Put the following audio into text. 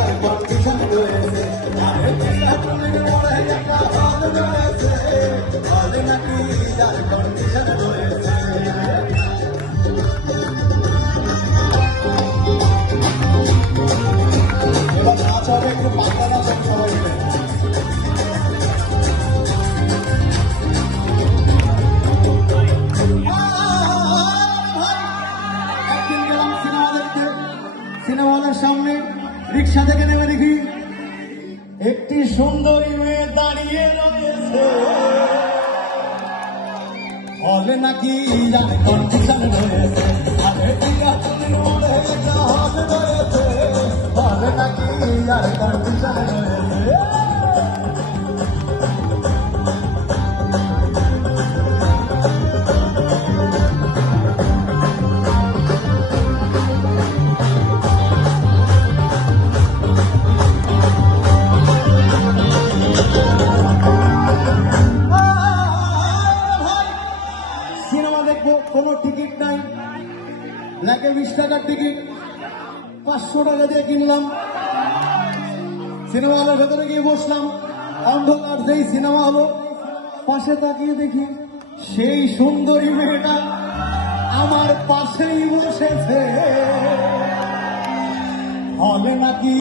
আর condition রয়েছে, আরে চিড়াকুলির মোড়ে একটা হল রয়েছে, হলে নাকি আর কন্ডিশন রয়েছে। এবার নাচ হবে, একটু পাতা নাচ হবে সবাই মিলে। একদিন গেলাম সিনেমা দেখতে, সিনেমা হলের সামনে রিক্সা থেকে নেমে দেখি একটি সুন্দরী মেয়ে দাঁড়িয়ে রয়েছে, হলে নাকি আর কন্ডিশন রয়েছে, আরে চিড়াকুলির মোড়ে একটা হল রয়েছে, হলে নাকি আর কন্ডিশন রয়েছে। সিনেমা দেখবো, কোনো টিকিট নাই, ব্ল্যাকে 20 টাকার টিকিট 500 টাকা দিয়ে কিনলাম। সিনেমা হলের ভেতরে গিয়ে বসলাম, অন্ধকার যেই সিনেমা হলো, পাশে তাকিয়ে দেখি সেই সুন্দরী মেয়েটা আমার পাশেই বসেছে, হলে নাকি